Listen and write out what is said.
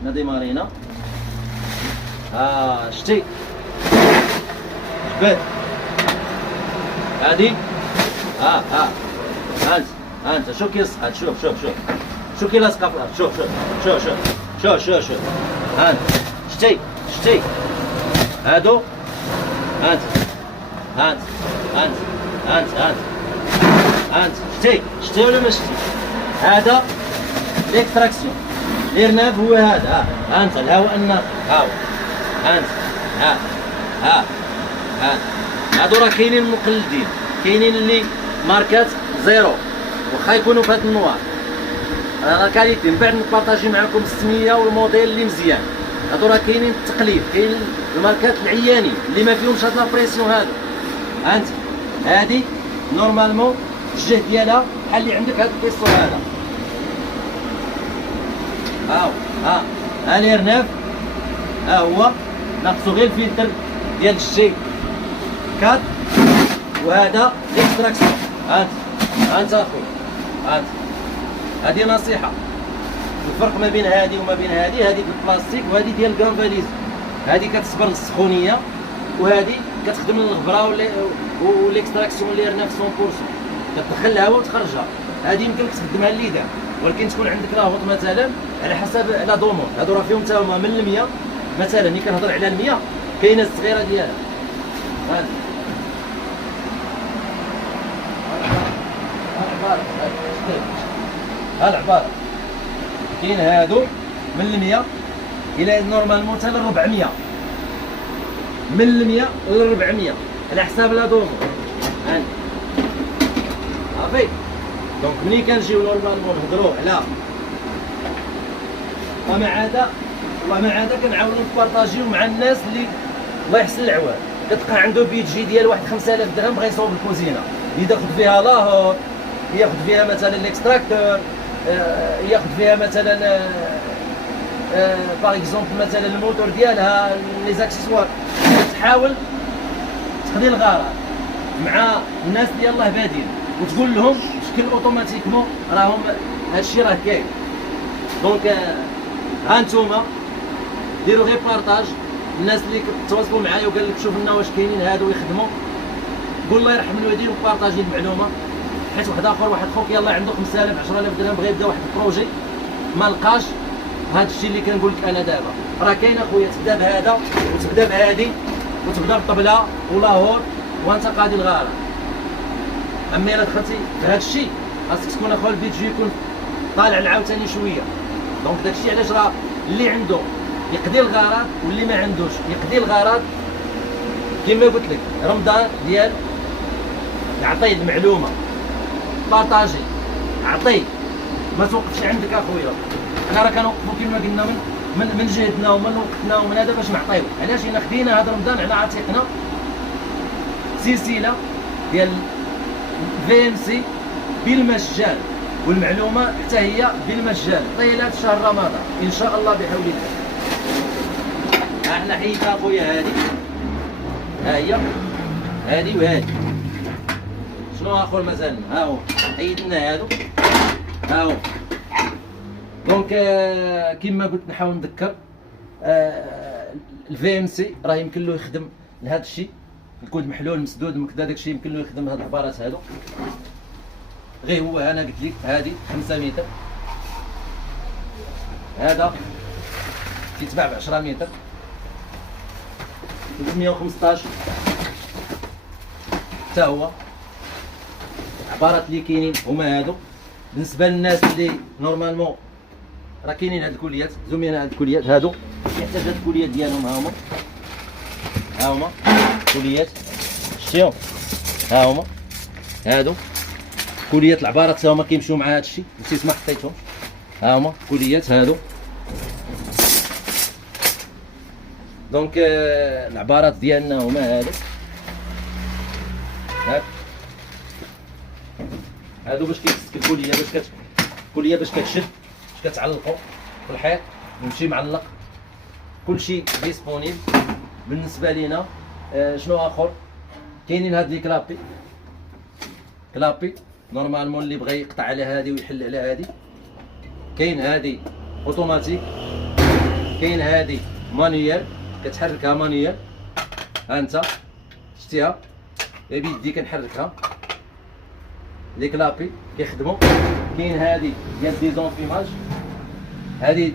حنا ديمارينا. شتي جبد هادي. انت شو كيصحى، شوف كي لاصقه في الارض. شوف هانت شتي هادو. انت شتي ولا ما شتي؟ هذا ليكستراكسيون ليرناف هو هذا. انت الهواء النقي انت هادو راه كاينين مقلدين، كاينين اللي ماركات زيرو واخا يكونوا في هاد النوار. راه كاليتي من بعد نبارطاجي معكم السميه والموديل اللي مزيان. هادو راه كاينين التقليد، كاين الماركات العيانين اللي ما فيهمش هاد لابريسيون. هادو انت هادي نورمالمون الجهد ديالها بحال اللي عندك هاد البيستول هذا. ها ليرناف ها هو ناقصو غير الفلتر ديال الشي كات، وهذا ليكستراكسيون. انت اخويا هذه نصيحه. الفرق ما بين هذه وما بين هذه، هذه بالبلاستيك وهذه ديال الكانفاليز. هذه كتصبر للسخونيه وهذه كتخدم للغبره والاكستراكسيون اللي رنا في 100%. كتدخل الهواء وتخرجها. هذه يمكن تخدمها الليدان، ولكن تكون عندك لاهوط مثلا على حسب لا دومون. هادو راه فيهم تاهما من 100 مثلا. ملي كنهضر على 100 كاينه الصغيره ديالها. ها العبارة كاين هادو من 100 الى نورمالمون حتى ل 400، من 100 ل 400 على حساب لا دومون. صافي. دونك ملي كنجيو نورمالمون نهضروا على وما عدا كنعاونوا نبارطاجيو مع الناس اللي الله يحسن العوان كتلقى عنده بيدجي ديال واحد 5000 درهم بغا يصاوب الكوزينه، ياخذ فيها لاهور، ياخذ فيها مثلا الاكستراكتور، ياخذ فيها مثلا باغ اكزومبل مثلا الموتور ديالها، لي زاكسيسوار. تحاول تقضي الغرض مع الناس ديال الله بادين وتقول لهم بشكل اوتوماتيكمون راهم هادشي راه كاين. دونك ها نتوما ديروا غير بارطاج. الناس اللي كتواصلوا معايا وقال لك شوف لنا واش كاينين هادو يخدموا، قول الله يرحم الوالدين وبارطاجي المعلومه. حيت واحد اخر واحد خوك يلاه عنده 5000 10000 درهم بغى يبدا واحد البروجي ما لقاش هذا الشيء اللي كنقول لك انا دابا. راه كاين اخويا تبدا بهذا وتبدا بهادي وتبدا بالطبله ولاهور وانت قاضي الغرض. اما الا دخلتي في هذا الشيء خاصك تكون اخويا الفيديو يكون طالع عاوتاني شويه. دونك داكشي علاش راه اللي عنده يقضي الغرض واللي ما عندوش يقضي الغرض. كما قلت لك رمضان ديال عطي المعلومه، بارطاجي، عطي، ما توقفش عندك اخويا. انا راه كنوقفوا كما قلنا من جهدنا ومن وقتنا ومن هذا باش نعطيو. علاش حنا خدينا هذا رمضان على عاتقنا سلسله ديال في ام سي بالمجان، والمعلومه حتى هي بالمجان طيله شهر رمضان ان شاء الله بحول الله. احنا حيدنا اخويا هذه، ها هي هذه وهذه. شنو اخر مازال؟ ها هو حيدنا هادو، ها هو. دونك كما قلت نحاول نذكر الفي ام سي راه يمكن له يخدم لهذا الشيء، الكود محلول مسدود مكدا داك الشيء يمكن له يخدم هاد العبارات هادو. غير هو انا قلت لك هذه 5 متر، هذا تيتباع ب 10 متر، 315 حتى هو. العبارات اللي كاينين هما هادو. بالنسبه للناس اللي نورمالمون راه كاينين هاد الكليات، زومينا هاد الكليات هادو يحتاج هاد الكليات ديالهم. ها هما كليات، شتيهم؟ ها هما هادو كليات العبارات حتى هما كيمشيو مع هاد الشيء. نسيت ما حطيتهم. ها هما كليات هادو. دونك العبارات ديالنا هما هادو، هادو باش كيتسك الكليه، الكليه باش كتشد، باش كتعلقو في الحيط ويمشي معلق. كلشي ديسبونيبل بالنسبه لينا. شنو اخر؟ كاينين هاد لي كلابي نورمالمون اللي بغى يقطع على هادي ويحل على هادي. كاين هادي اوتوماتيك كاين هادي مانيوال كتحركها مانيوال، ها انت شتيها بيدي كنحركها، لي كلابي كيخدموا. كاين هادي ديال ديزونفيماج، هادي